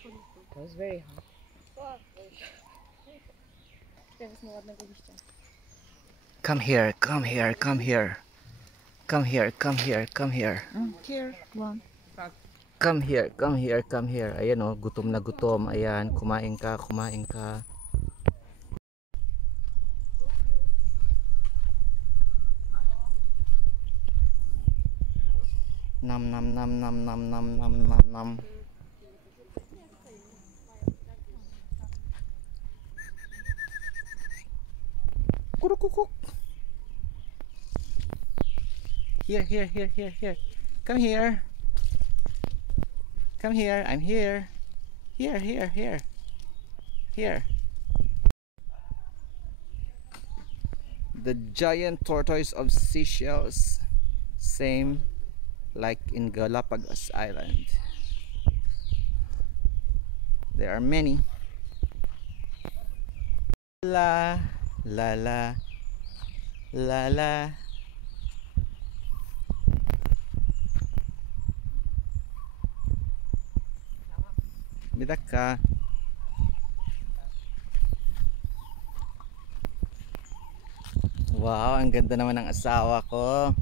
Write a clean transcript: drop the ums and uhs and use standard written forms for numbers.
It was very hot. Come here, come here, come here. Come here, come here, come here. Here, one. Come here, come here, come here. Ayan oh, gutom na gutom. Ayan, kumain ka, kumain ka. Nam nam nam nam nam nam nam nam nam. Kurukukuk. Here, here, here, here, here. Come here. Come here, I'm here. Here, here, here. Here. The giant tortoise of Seychelles. Same like in Galapagos Island. There are many. La la la la la. Bidak ka. Wow, ang ganda naman ng asawa ko.